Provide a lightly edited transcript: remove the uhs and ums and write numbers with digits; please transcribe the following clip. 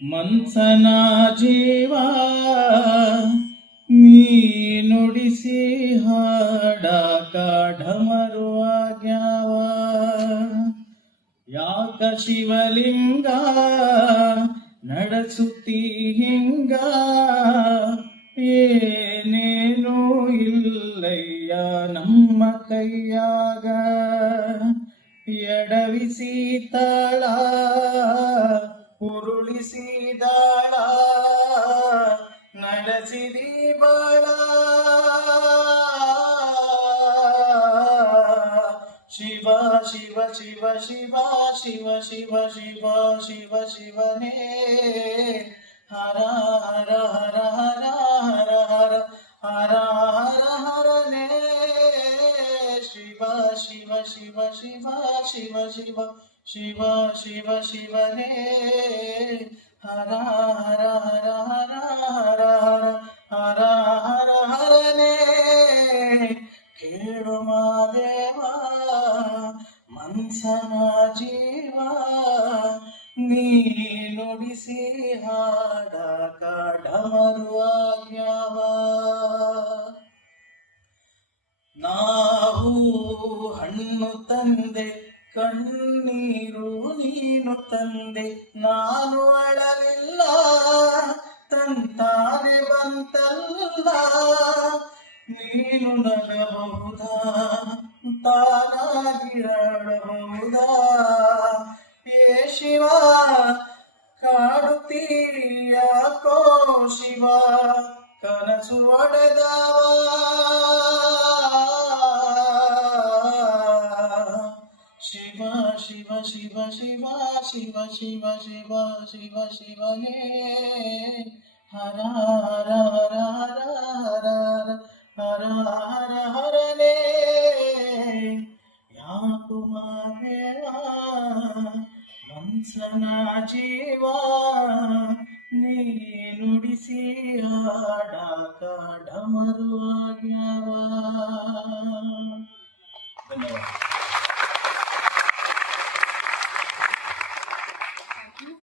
ಮನ್ಸನ ಜೀವ ನೀ ನುಡಿಸಿ ಹಾಡಾಕ ಢಮರುವಾಗ್ಯಾವ. ಯಾಕ ಶಿವಲಿಂಗ ನಡೆಸುತ್ತಿ ಹಿಂಗ, ಏನೇನು ಇಲ್ಲಯ್ಯ ನಮ್ಮ ಕೈಯಾಗ. ಎಡವಿಸಿ ತಾಳ ಉರುಳಿಸಿದಾಳ ನಡೆಸಿದಿ ಬಾಳ. ಶಿವ ಶಿವ ಶಿವ ಶಿವ ಶಿವ ಶಿವ ಶಿವ ಶಿವ ಶಿವನೇ ಹರ ಹರ ಹರ ಹರ ಹರ ಹರ ಹರ ಹರ ಹರನೇ. ಶಿವ ಶಿವ ಶಿವ ಶಿವ ಶಿವ ಶಿವ ಶಿವ ಶಿವ ಶಿವನೇ ಹರ ಹರ ಹರ ಹರ ಹರ ಹರ ಹರ ಹರ ಹರನೇ. ಕೇಳು ಮಾದೇವ ಮನ್ಸನ ಜೀವ ನೀ ನುಡಿಸಿ ಹಾಡಾಕ ಢಮರುವಾಗ್ಯಾವ. ನಾವು ಹಣ್ಣು ತಂದೆ ಕಣ್ಣೀರು ನೀನು ತಂದೆ, ನಾನು ಅಳಲಿಲ್ಲ ತಂತಾನೆ ಬಂತಲ್ಲ. ನೀನು ನಗಬಹುದಾ ತಾನಾಗಿರಬಹುದಾ. ಏ ಶಿವ ಕಾಡುತ್ತೀಯಾಕೋ ಶಿವ ಕನಸು ಒಡೆದವ. ಶಿವ ಶಿವ ಶಿವ ಶಿವ ಶಿವ ಶಿವ ಶಿವ ಶಿವ ಶಿವನೇ ಹರ ಹರ ಹರ ಹರ ಹರ ಹರ ಹರನೇ. ಯಾಕು ಮಾದೇವ ಮನ್ಸನ ಜೀವ ನೀ ನುಡಿಸಿ ಹಾಡಾಕ ಢಮರುವಾಗ್ಯಾವ.